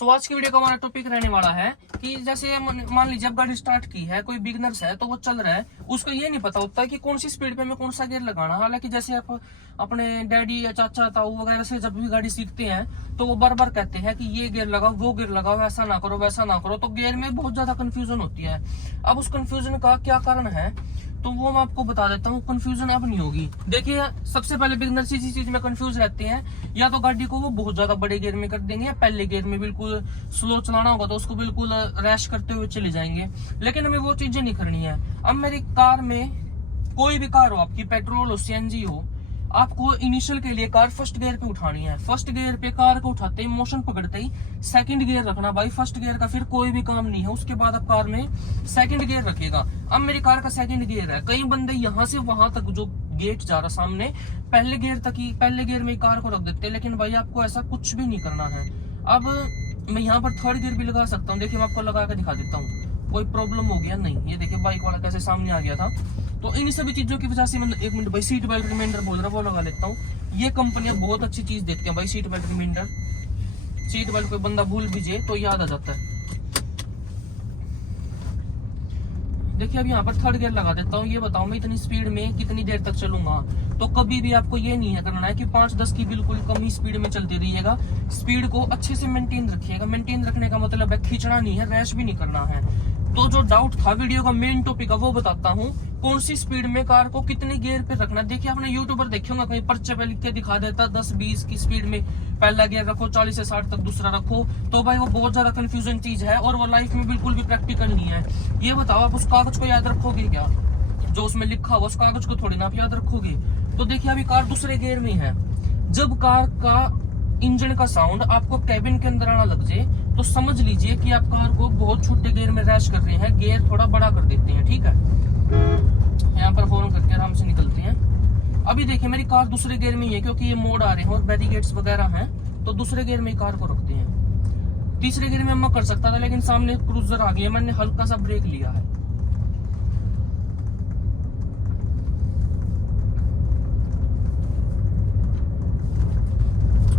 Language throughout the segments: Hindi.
सो आज की वीडियो का हमारा टॉपिक रहने वाला है कि जैसे मान लीजिए आप गाड़ी स्टार्ट की है, कोई बिगनर्स है तो वो चल रहा है, उसको ये नहीं पता होता कि कौन सी स्पीड पे हमें कौन सा गियर लगाना। हालांकि जैसे आप अपने डैडी या चाचा ताऊ वगैरह से जब भी गाड़ी सीखते हैं तो वो बार बार कहते हैं कि ये गियर लगाओ, वो गियर लगाओ, ऐसा ना करो, वैसा ना करो। तो गियर में बहुत ज्यादा कंफ्यूजन होती है। अब उस कंफ्यूजन का क्या कारण है तो वो मैं आपको बता देता हूँ। कंफ्यूजन अब नहीं होगी। देखिए, सबसे पहले बिगनर्स इसी चीज में कंफ्यूज रहते हैं, या तो गाड़ी को वो बहुत ज्यादा बड़े गियर में कर देंगे, या पहले गियर में बिल्कुल स्लो चलाना होगा तो उसको बिल्कुल रैश करते हुए चले जाएंगे। लेकिन हमें वो चीजें नहीं करनी है। अब मेरी कार में, कोई भी कार हो आपकी, पेट्रोल हो, सीएनजी हो, आपको इनिशियल के लिए कार फर्स्ट गियर पे उठानी है। फर्स्ट गियर पे कार को उठाते ही, मोशन पकड़ते ही सेकंड गियर रखना भाई। फर्स्ट गियर का फिर कोई भी काम नहीं है। उसके बाद आप कार में सेकंड गियर रखिएगा। अब मेरी कार का सेकंड गियर है। कई बंदे यहाँ से वहां तक जो गेट जा रहा सामने, पहले गियर तक ही, पहले गियर में कार को रख देते हैं। लेकिन भाई आपको ऐसा कुछ भी नहीं करना है। अब मैं यहाँ पर थर्ड गियर भी लगा सकता हूँ। देखिए, मैं आपको लगा कर दिखा देता हूँ। कोई प्रॉब्लम हो गया नहीं। ये देखिए बाइक वाला कैसे सामने आ गया था। तो इन सभी चीजों की वजह से मतलब, एक मिनट भाई, सीट बेल्ट रिमाइंडर बोल रहा है वो लगा लेता हूँ। ये कंपनियां बहुत अच्छी चीज देती हैं भाई, seat belt reminder. Seat belt कोई बंदा भूल भी जाए तो याद आ जाता है। देखिए, अब यहाँ पर थर्ड गियर लगा देता हूँ। ये बताओ मैं इतनी स्पीड में कितनी देर तक चलूंगा। तो कभी भी आपको ये नहीं है करना है कि 5-10 की बिल्कुल कम ही स्पीड में चलते रहिएगा। स्पीड को अच्छे से मेंटेन रखिएगा। मेंटेन रखने का मतलब है खींचना नहीं है, रैश भी नहीं करना है। तो जो डाउट था वीडियो का मेन टॉपिक है वो बताता हूँ, कौन सी स्पीड में कार को कितने गियर पे रखना। देखिए, आपने यूट्यूबर देखे होंगे, कहीं पर्चे पे लिख के दिखा देता 10-20 की स्पीड में पहला गियर रखो, 40 से 60 तक दूसरा रखो। तो भाई वो बहुत ज्यादा कंफ्यूजन चीज है और वो लाइफ में बिल्कुल भी प्रैक्टिकल नहीं है। ये बताओ, आप उस कागज को याद रखोगे क्या? जो उसमें लिखा हुआ उस कागज को थोड़ी ना आप याद रखोगे। तो देखिए, अभी कार दूसरे गियर में है। जब कार का इंजन का साउंड आपको कैबिन के अंदर आना लग जाए तो समझ लीजिए कि आप कार को बहुत छोटे गियर में रैश कर रहे हैं। गियर थोड़ा बड़ा कर देते हैं, ठीक है। यहाँ पर हॉर्न करके आराम से निकलते हैं। अभी देखिए, मेरी कार दूसरे गियर में ही है क्योंकि ये मोड़ आ रहे हैं और बैरिकेड्स वगैरह हैं, तो दूसरे गियर में कार को रखते हैं। तीसरे गियर में मैं कर सकता था, लेकिन सामने क्रूजर आ गया, मैंने हल्का सा ब्रेक लिया है।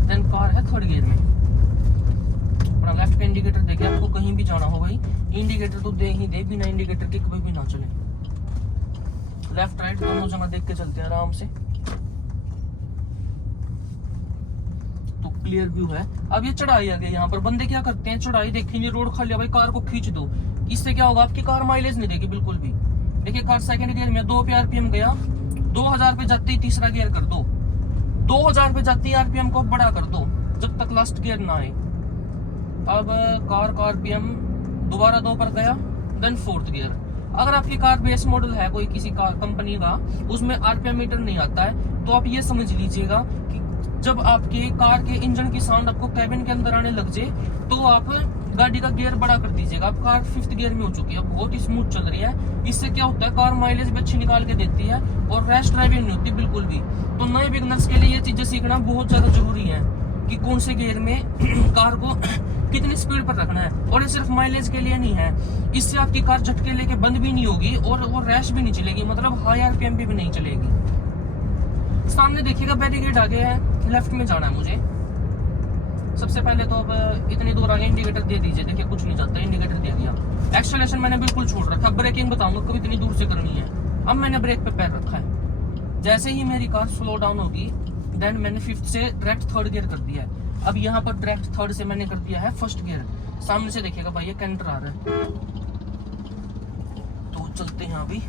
देन कार है थर्ड गियर में। अपना लेफ्ट का इंडिकेटर देखिए, आपको कहीं भी जाना हो भाई, इंडिकेटर तो दे ही दे, बिना इंडिकेटर के कभी भी ना चले। लेफ्ट राइट दोनों जगह देख के चलते हैं आराम से, तो क्लियर व्यू है। अब ये चढ़ाई आ गई। यहाँ पर बंदे क्या करते हैं, चढ़ाई देखेंगे, रोड खाली है भाई, कार को खींच दो। इससे क्या होगा, आपकी कार माइलेज नहीं देगी बिल्कुल भी। देखिए, कार सेकंड गियर में 2 पे आरपीएम गया, 2000 पे जाते ही तीसरा गियर कर दो, 2000 पे जाती है आरपीएम को बढ़ा कर दो जब तक लास्ट गियर ना आए। अब कार का आरपीएम दोबारा 2 पर गया, देन फोर्थ गियर। अगर आपकी कार बेस मॉडल है कोई किसी कार कंपनी का, उसमें आरपीएम मीटर नहीं आता है, तो आप ये समझ लीजिएगा कि जब आपके कार के इंजन की साउंड आपको कैबिन के अंदर आने लग जाए तो आप गाड़ी का गियर बड़ा कर दीजिएगा। अब कार 5th गियर में हो चुकी है, बहुत ही स्मूथ चल रही है। इससे क्या होता है, कार माइलेज भी अच्छी निकाल के देती है और रैश ड्राइविंग नहीं होती बिल्कुल भी। तो नए बिगनर्स के लिए ये चीजें सीखना बहुत ज्यादा जरूरी है कि कौन से गियर में कार को कितनी स्पीड पर रखना है। और ये सिर्फ माइलेज के लिए नहीं है, इससे आपकी कार झटके लेके बंद भी नहीं होगी और वो रैश भी नहीं चलेगी, मतलब हाई आरपीएम पे भी नहीं चलेगी। सामने देखिएगा बैरिकेड आ गया है, लेफ्ट में जाना है मुझे। सबसे पहले तो अब इतनी दूर आगे इंडिकेटर दे दीजिए। देखिए, कुछ नहीं जाता, इंडिकेटर दे दिया। एक्सेलरेशन मैंने बिल्कुल छोड़ रखा है। ब्रेकिंग बताऊंगा कब इतनी दूर से करनी है। अब मैंने ब्रेक पे पैर रखा है। जैसे ही मेरी कार स्लो डाउन होगी, देन मैंने 5th से डायरेक्ट थर्ड गियर कर दिया है। अब यहाँ पर डायरेक्ट थर्ड से मैंने कर दिया है फर्स्ट गियर। सामने से देखिएगा भाई, ये कैंटर आ रहा है, तो चलते हैं अभी।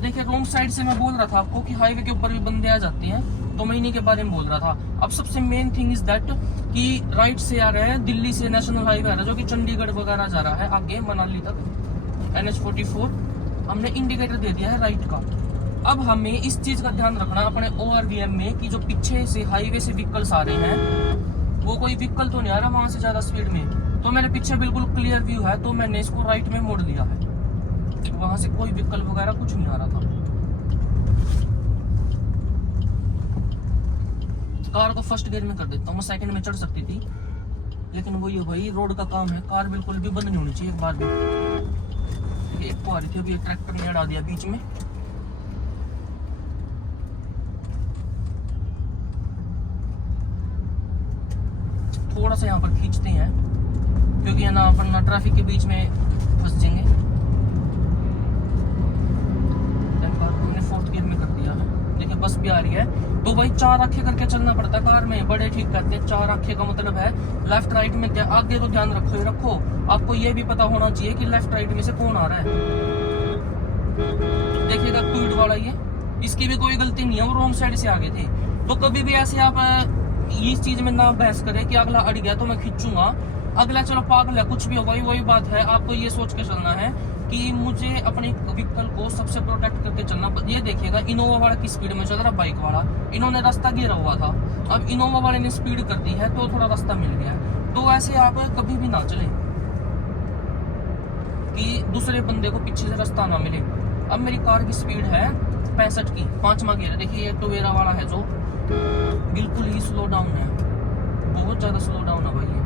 देखिए, रोंग साइड से मैं बोल रहा था आपको कि हाईवे के ऊपर भी बंदे आ जाते हैं, तो मैं इन्हीं के बारे में बोल रहा था। अब सबसे मेन थिंग इज दैट कि राइट से आ रहे हैं, दिल्ली से नेशनल हाईवे आ रहा है जो कि चंडीगढ़ वगैरह जा रहा है, आगे मनाली तक, NH44। हमने इंडिकेटर दे दिया है राइट का। अब हमें इस चीज का ध्यान रखना अपने ORVM में कि जो पीछे से हाईवे से व्हीकल्स आ रहे हैं, वो कोई व्हीकल तो नहीं आ रहा वहां से ज्यादा स्पीड में। तो मेरे पीछे बिल्कुल क्लियर व्यू है, तो मैंने इसको राइट में मोड़ लिया है। वहां से कोई व्हीकल वगैरह कुछ नहीं आ रहा था। कार को फर्स्ट गियर में कर देता हूँ। मैं सेकंड में चढ़ सकती थी, लेकिन वो ये भाई रोड का काम है, कार बिल्कुल भी बंद नहीं होनी चाहिए एक बार भी। एक को आ रही थी, अभी ट्रैक्टर ने अड़ा दिया बीच में। थोड़ा सा यहाँ पर खींचते हैं, क्योंकि है ना अपन ना ट्रैफिक के बीच में फंस जाएंगे। हमने 4th गियर में कर दिया है। देखिए बस भी आ रही है, तो भाई 4 आंखें करके चलना पड़ता है कार में। बड़े ठीक कहते हैं 4 आंखें का मतलब है लेफ्ट राइट में आगे तो ध्यान रखो ही रखो। आपको ये भी पता होना चाहिए कि लेफ्ट राइट में से कौन आ रहा है। देखिएगा क्विड वाला ये, इसकी भी कोई गलती नहीं है, वो रॉन्ग साइड से आगे थे। तो कभी भी ऐसे आप इस चीज में ना बहस करें कि अगला अड़ गया तो मैं खींचूंगा, अगला चलो पागल है कुछ भी होगा, वही बात है। आपको ये सोच के चलना है कि मुझे अपने व्हीकल को सबसे प्रोटेक्ट करके चलना। ये देखिएगा इनोवा वाला की स्पीड में चल रहा, बाइक वाला इन्होंने रास्ता घेरा हुआ था, अब इनोवा वाले ने स्पीड कर दी है तो थोड़ा रास्ता मिल गया। तो ऐसे आप कभी भी ना चले कि दूसरे बंदे को पीछे से रास्ता ना मिले। अब मेरी कार की स्पीड है 65 की, 5वां गियर। देखिए ये टोवेरा वाला है जो बिल्कुल ही स्लो डाउन है, बहुत ज्यादा स्लो डाउन है भाई। ये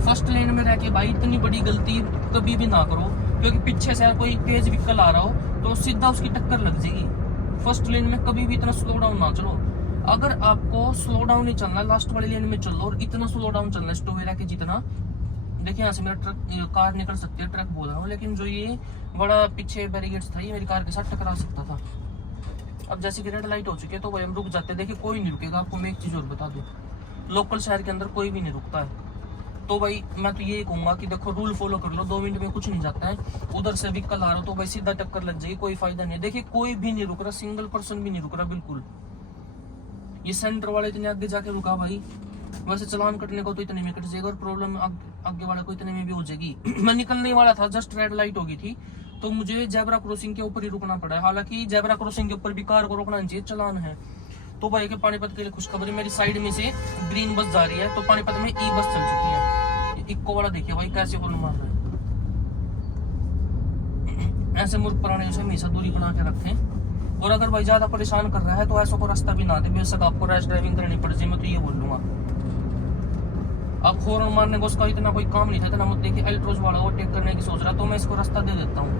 फर्स्ट लेन में रह के भाई इतनी बड़ी गलती कभी भी ना करो, क्योंकि पीछे से कोई तेज व्हीकल आ रहा हो तो सीधा उसकी टक्कर लग जाएगी। फर्स्ट लेन में कभी भी इतना स्लो डाउन ना चलो। अगर आपको स्लो डाउन नहीं चलना, लास्ट वाली लेन में चलो, और इतना स्लो डाउन चलना है टोवेरा के जितना। देखिए यहाँ से मेरा ट्रक कार निकल सकती है, ट्रक बोल रहा हूँ, लेकिन जो ये बड़ा पीछे बैरिकेड्स था ये मेरी कार के साथ टकरा सकता था। अब जैसे कि रेड लाइट हो चुकी है तो वही हम रुक जाते हैं। देखिए कोई नहीं रुकेगा। आपको मैं एक चीज और बता दूं, लोकल शहर के अंदर कोई भी नहीं रुकता है। तो भाई मैं तो यही कहूंगा कि देखो रूल फॉलो कर लो, 2 मिनट में कुछ नहीं जाता है। उधर से व्हीकल आ रहा तो भाई सीधा टक्कर लग जाएगी, कोई फायदा नहीं है। देखिए कोई भी नहीं रुक रहा, सिंगल पर्सन भी नहीं रुक रहा बिल्कुल। ये सेंटर वाले इतने आगे जाके रुका भाई, वैसे चालान कटने को तो इतने में कट जाएगा और प्रॉब्लम आगे वाले को इतने में भी हो जाएगी। मैं निकलने वाला था, जस्ट रेड लाइट हो गई थी तो मुझे जेब्रा क्रॉसिंग के ऊपर ही रुकना पड़ा है। हालांकि जेब्रा क्रॉसिंग के ऊपर भी कार को रोकना चाहिए, चालान है। तो भाई के पानीपत के लिए खुशखबरी, मेरी साइड में से ग्रीन बस जा रही है, तो पानीपत में ई बस चल चुकी है। इक्को वाला देखिए भाई कैसे हॉर्न मार रहा है। ऐसे मूर्ख प्राणियों से हमेशा दूरी बना के रखें, और अगर भाई ज्यादा परेशान कर रहा है तो ऐसा को रास्ता भी ना दे, बेशक आपको रैश ड्राइविंग करनी पड़ जाए। मैं तो ये बोल लूंगा, अब हॉर्न मारने को उसका इतना कोई काम नहीं था, इतना मत देखिए। अल्ट्रोज वाला ओवरटेक करने की सोच रहा तो मैं इसको रास्ता दे देता हूँ।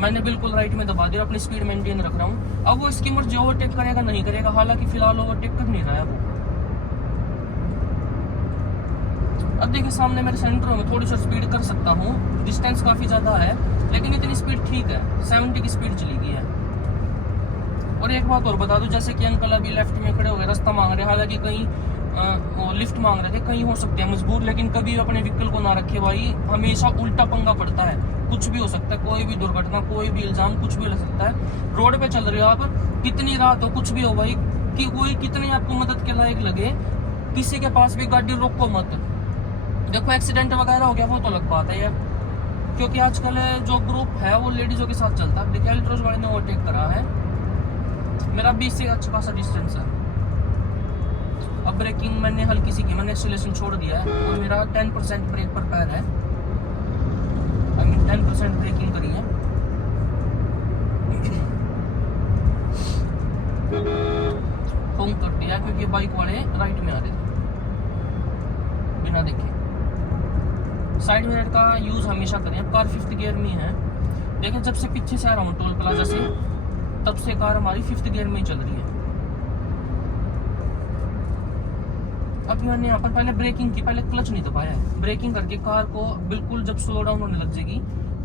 मैंने बिल्कुल राइट में दबा दिया, अपनी स्पीड मेंटेन रख रहा हूँ। अब वो इसकी मर्जी ओवरटेक करेगा नहीं करेगा, हालांकि फिलहाल ओवरटेक कर नहीं रहा है वो। अब देखिए सामने मेरे सेंटर में थोड़ी सी स्पीड कर सकता हूँ, डिस्टेंस काफी ज्यादा है लेकिन इतनी स्पीड ठीक है, 70 की स्पीड चली गई है। और एक बात और बता दूं, जैसे कि अंकल अभी लेफ्ट में खड़े हो गए रास्ता मांग रहे, हालांकि कहीं लिफ्ट मांग रहे थे, कहीं हो सकते हैं मजबूर, लेकिन कभी अपने व्हीकल को ना रखे भाई, हमेशा उल्टा पंगा पड़ता है। कुछ भी हो सकता है, कोई भी दुर्घटना, कोई भी इल्जाम, कुछ भी हो सकता है। रोड पे चल रहे हो आप, कितनी रात हो, कुछ भी हो भाई, कि कोई कितनी आपको मदद के लायक लगे, किसी के पास भी गाड़ी रोको मत। देखो एक्सीडेंट वगैरह हो गया वो तो अलग बात है यार, क्योंकि आजकल जो ग्रुप है वो लेडीजों के साथ चलता है। देखिए अल्ट्रोज वाले ने ओवरटेक करा है, मेरा 20 से अच्छा खासा डिस्टेंस है। अब ब्रेकिंग मैंने हल्की सी की, मैंने एक्सीलरेशन छोड़ दिया है और मेरा 10% ब्रेक पर पैर है। आई मीन 10% ब्रेकिंग करी है। होम कर दिया क्योंकि बाइक वाले राइट में आ रहे थे बिना देखे। साइड मिरर का यूज हमेशा करें। अब कार 5th गियर में है। देखिए जब से पीछे से आ रहा हूँ टोल प्लाजा से, तब से कार हमारी 5th गियर में ही चल रही है। अब मैंने यहाँ पर पहले ब्रेकिंग की, पहले क्लच नहीं दबाया है। ब्रेकिंग करके कार को बिल्कुल जब स्लो डाउन होने लग जाएगी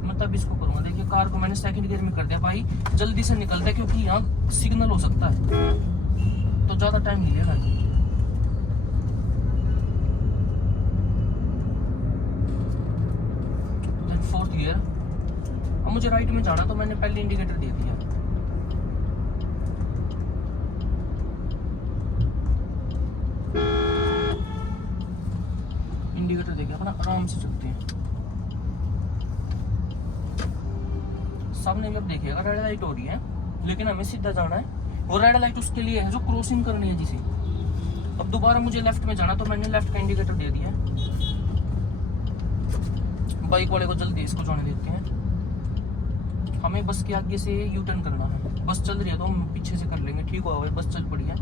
मैं तब इसको करूंगा। देखिए कार को मैंने 2nd गियर में कर दिया भाई, जल्दी से निकलता है क्योंकि यहाँ सिग्नल हो सकता है तो ज्यादा टाइम नहीं लेगा। 4th gear. अब मुझे राइट में जाना तो मैंने पहले इंडिकेटर दे दिया। इंडिकेटर देके अपना आराम से चलते हैं। सामने भी अब देखिएगा रेड लाइट हो रही है लेकिन हमें सीधा जाना है। वो रेड लाइट उसके लिए है जो क्रॉसिंग करनी है जिसे। अब दोबारा मुझे लेफ्ट में जाना तो मैंने लेफ्ट का इंडिकेटर दे दिया। बाइक वाले को जल्दी इसको जाने देते हैं। हमें बस के आगे से यू टर्न करना है। बस चल रही है तो हम पीछे से कर लेंगे। ठीक होगा भाई, बस चल पड़ी है।